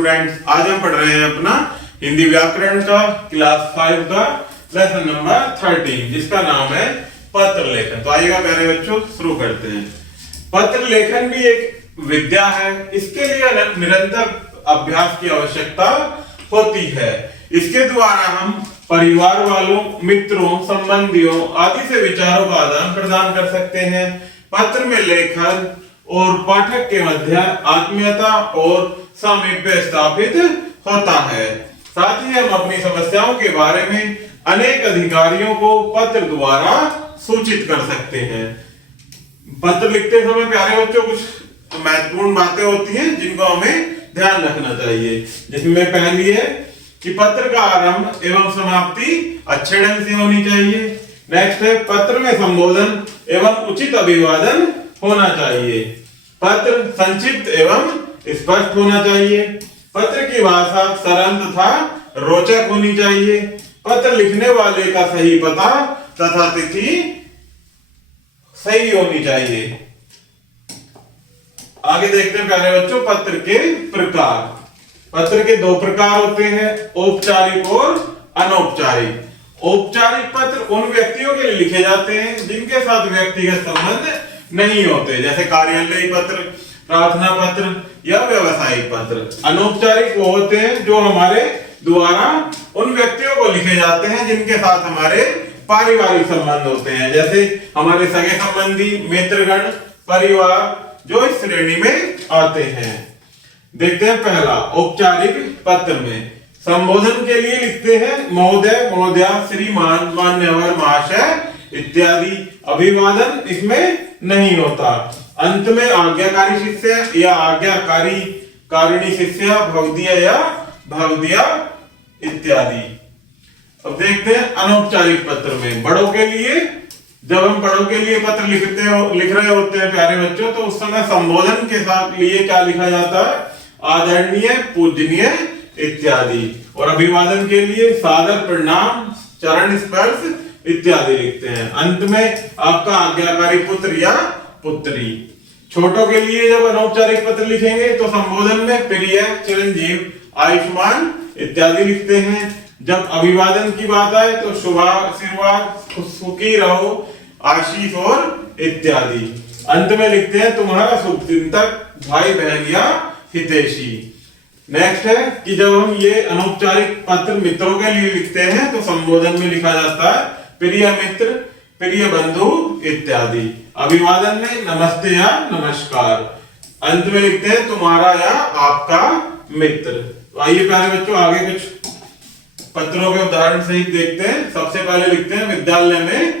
Students, आज हम पढ़ रहे हैं अपना हिंदी व्याकरण का क्लास 5 का लेसन नंबर 13 जिसका नाम है पत्र लेखन। तो आइएगा प्यारे बच्चों शुरू करते हैं। पत्र लेखन भी एक विद्या है, इसके लिए निरंतर अभ्यास की आवश्यकता होती है। इसके द्वारा हम परिवार वालों, मित्रों, संबंधियों आदि से विचारों का आदान प्रदान कर सकते हैं। पत्र में लेखन और पाठक के मध्य आत्मीयता और सामीप्य स्थापित होता है। साथ ही हम अपनी समस्याओं के बारे में अनेक अधिकारियों को पत्र द्वारा सूचित कर सकते हैं। पत्र लिखते समय प्यारे बच्चों कुछ महत्वपूर्ण बातें होती हैं जिनको हमें ध्यान रखना चाहिए, जिसमें पहली है कि पत्र का आरंभ एवं समाप्ति अच्छे ढंग से होनी चाहिए। नेक्स्ट है पत्र में संबोधन एवं उचित अभिवादन होना चाहिए। पत्र संक्षिप्त एवं स्पष्ट होना चाहिए। पत्र की भाषा सरल तथा रोचक होनी चाहिए। पत्र लिखने वाले का सही पता तथा तिथि सही होनी चाहिए। आगे देखते हैं प्यारे बच्चों पत्र के प्रकार। पत्र के दो प्रकार होते हैं, औपचारिक और अनौपचारिक। औपचारिक पत्र उन व्यक्तियों के लिए लिखे जाते हैं जिनके साथ व्यक्तिगत संबंध नहीं होते, जैसे कार्यालयी पत्र, प्रार्थना पत्र या व्यवसायिक पत्र। अनौपचारिक वो होते हैं जो हमारे द्वारा उन व्यक्तियों को लिखे जाते हैं जिनके साथ हमारे पारिवारिक संबंध होते हैं, जैसे हमारे सगे संबंधी, मित्रगण, परिवार जो इस श्रेणी में आते हैं। देखते हैं पहला औपचारिक पत्र में संबोधन के लिए लिखते हैं महोदय, महोदया, श्रीमान, मान्यवर, महाशय इत्यादि। अभिवादन इसमें नहीं होता। अंत में आज्ञाकारी शिष्य या आज्ञाकारी कारिणी शिष्य, भवदीय या भवदिया इत्यादि। अब देखते हैं अनौपचारिक पत्र में बड़ों के लिए, जब हम बड़ों के लिए पत्र लिख रहे होते हैं प्यारे बच्चों, तो उस समय संबोधन के साथ लिए क्या लिखा जाता है, आदरणीय, पूजनीय इत्यादि। और अभिवादन के लिए सादर प्रणाम, चरण स्पर्श इत्यादि लिखते हैं। अंत में आपका आज्ञाकारी पुत्र या पुत्री। छोटों के लिए जब अनौपचारिक पत्र लिखेंगे तो संबोधन में प्रिय, चिरंजीव, आयुष्मान इत्यादि लिखते हैं। जब अभिवादन की बात आए तो शुभ आशीर्वाद, सुखी रहो, आशीष और इत्यादि। अंत में लिखते हैं तुम्हारा शुभचिंतक, भाई बहन या हितैषी। नेक्स्ट है कि जब हम ये अनौपचारिक पत्र मित्रों के लिए लिखते हैं तो संबोधन में लिखा जाता है प्रिय मित्र, प्रिय बंधु इत्यादि। अभिवादन में नमस्ते या नमस्कार। अंत में लिखते हैं तुम्हारा या आपका मित्र। तो आइए प्यारे बच्चों आगे कुछ पत्रों के उदाहरण सहित देखते हैं। सबसे पहले लिखते हैं विद्यालय में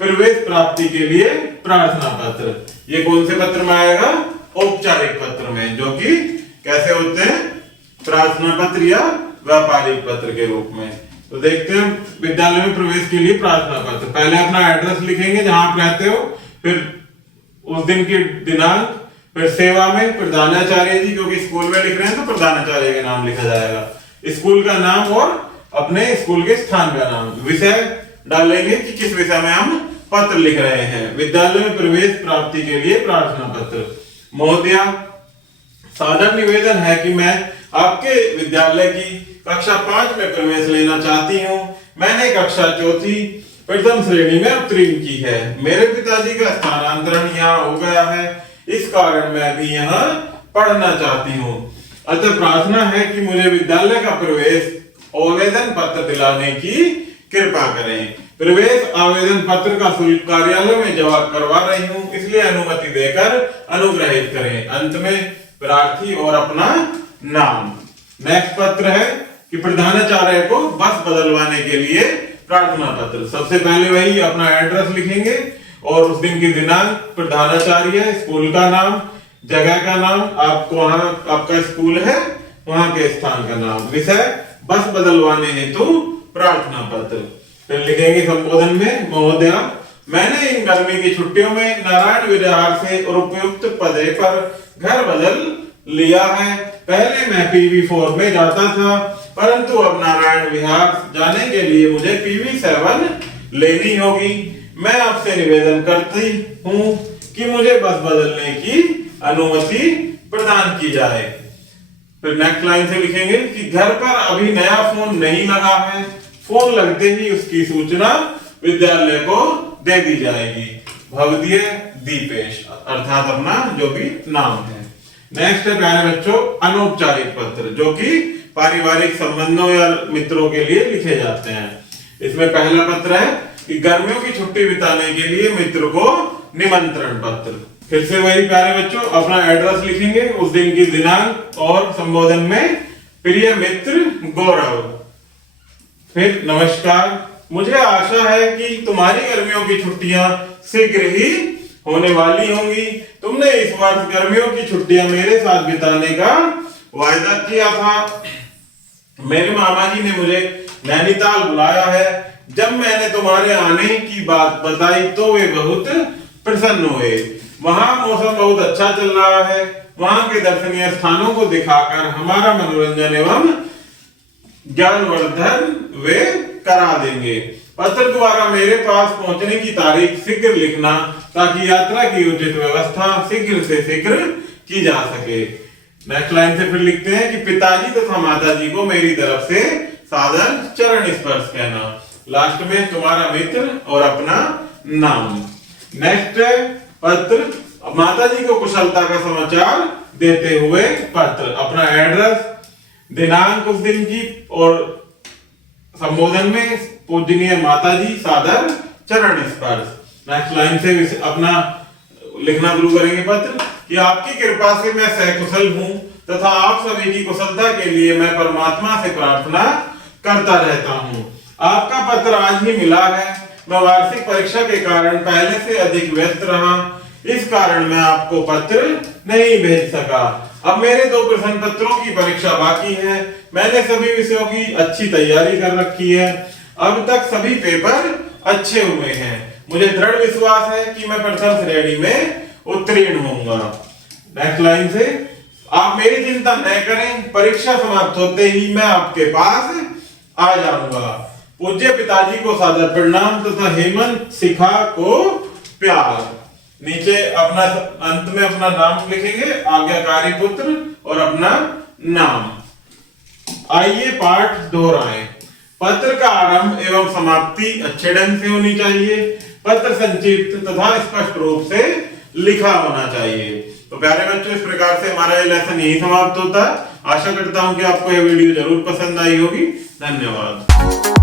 प्रवेश प्राप्ति के लिए प्रार्थना पत्र। ये कौन से पत्र में आएगा, औपचारिक पत्र में, जो कि कैसे होते हैं, प्रार्थना पत्र या व्यापारिक पत्र के रूप में। तो देखते हैं विद्यालय में प्रवेश के लिए प्रार्थना पत्र। पहले अपना एड्रेस लिखेंगे जहां आप रहते हो, फिर उस दिन की दिनांक, फिर सेवा में प्रधानाचार्य जी, क्योंकि स्कूल में लिख रहे हैं तो प्रधानाचार्य का नाम लिखा जाएगा, स्कूल का नाम और अपने स्कूल के स्थान का नाम। विषय डालेंगे कि किस विषय में हम पत्र लिख रहे हैं। विद्यालय में प्रवेश प्राप्ति के लिए प्रार्थना पत्र। महोदया, सादर निवेदन है कि मैं आपके विद्यालय की कक्षा 5 में प्रवेश लेना चाहती हूँ। मैंने कक्षा 4 प्रथम श्रेणी में उत्तीर्ण की है। मेरे पिताजी का स्थानांतरण यहाँ हो गया है, इस कारण मैं भी यहाँ पढ़ना चाहती हूँ। अतः प्रार्थना है कि मुझे विद्यालय का प्रवेश आवेदन पत्र दिलाने की कृपा करें। प्रवेश आवेदन पत्र का शुल्क कार्यालय में जमा करवा रही हूँ, इसलिए अनुमति देकर अनुग्रहित करें। अंत में प्रार्थी और अपना नाम। नेक्स्ट पत्र है कि प्रधानाचार्य को बस बदलवाने के लिए प्रार्थना पत्र। सबसे पहले वही अपना एड्रेस लिखेंगे और उस दिन की दिनांक, प्रधानाचार्य, स्कूल का नाम, जगह का नाम, आपको वहां आपका स्कूल है वहां के स्थान का नाम, विषय बस बदलवाने हेतु प्रार्थना पत्र। फिर लिखेंगे संबोधन में महोदया, मैंने इन गर्मी की छुट्टियों में नारायण विहार से उपयुक्त पदे पर घर बदल लिया है। पहले मैं PV4 में जाता था, परंतु अब नारायण विहार जाने के लिए मुझे PV7 लेनी होगी। मैं आपसे निवेदन करती हूँ कि मुझे बस बदलने की अनुमति प्रदान की जाए। फिर नेक्स्ट लाइन से लिखेंगे कि घर पर अभी नया फोन नहीं लगा है, फोन लगते ही उसकी सूचना विद्यालय को दे दी जाएगी। भवदीय दीपेश अर्थात अपना जो भी नाम है। नेक्स्ट है प्यारे बच्चों अनौपचारिक पत्र, जो कि पारिवारिक संबंधों या मित्रों के लिए लिखे जाते हैं। इसमें पहला पत्र है कि गर्मियों की छुट्टी बिताने के लिए मित्र को निमंत्रण पत्र। फिर से वही प्यारे बच्चों अपना एड्रेस लिखेंगे, उस दिन की दिनांक और संबोधन में प्रिय मित्र गौरव। फिर नमस्कार, मुझे आशा है कि तुम्हारी गर्मियों की छुट्टियां शीघ्र ही होने वाली होंगी। तुमने इस वर्ष गर्मियों की छुट्टियां मेरे साथ बिताने का वायदा किया था। मेरे मामा जी ने मुझे नैनीताल बुलाया है। जब मैंने तुम्हारे आने की बात बताई तो वे बहुत प्रसन्न हुए। वहां मौसम बहुत अच्छा चल रहा है। वहां के दर्शनीय स्थानों को दिखाकर हमारा मनोरंजन एवं ज्ञानवर्धन वे करा देंगे। पत्र द्वारा मेरे पास पहुंचने की तारीख शीघ्र लिखना, ताकि यात्रा की उचित व्यवस्था शीघ्र से शीघ्र की जा सके। नेक्स्ट लाइन से फिर लिखते हैं कि पिताजी तथा माताजी को मेरी तरफ से सादर चरण स्पर्श कहना। लास्ट में तुम्हारा मित्र और अपना नाम। नेक्स्ट पत्र माताजी को कुशलता का समाचार देते हुए पत्र, अपना एड्रेस, दिनांक उस दिन की और संबोधन में पूजनीय माताजी सादर चरण स्पर्श। नेक्स्ट लाइन से अपना लिखना शुरू करेंगे पत्र कि आपकी कृपा से मैं सकुशल हूं तथा आप सभी की कुशलता के लिए मैं परमात्मा से प्रार्थना करता रहता हूं। आपका पत्र आज ही मिला है। मैं वार्षिक परीक्षा के कारण पहले से अधिक व्यस्त रहा, इस कारण मैं आपको पत्र नहीं भेज सका। अब मेरे 2 प्रश्न पत्रों की परीक्षा बाकी है। मैंने सभी विषयों की अच्छी तैयारी कर रखी है। अब तक सभी पेपर अच्छे हुए हैं। मुझे दृढ़ विश्वास है कि मैं प्रथम श्रेणी में उत्तीर्ण होऊंगा। नेक्स्ट लाइन से आप मेरी चिंता न करें, परीक्षा समाप्त होते ही मैं आपके पास आ जाऊंगा। पूज्य पिताजी को सादर प्रणाम तथा हेमंत शिखा को प्यार। नीचे अपना अंत में अपना नाम लिखेंगे, आज्ञाकारी पुत्र और अपना नाम। आइए पाठ दोहराएं। पत्र का आरंभ एवं समाप्ति अच्छे ढंग से होनी चाहिए। पत्र संक्षिप्त तथा स्पष्ट रूप से लिखा होना चाहिए। तो प्यारे बच्चों, इस प्रकार से हमारा ये लेसन यही समाप्त होता है। आशा करता हूं कि आपको यह वीडियो जरूर पसंद आई होगी। धन्यवाद।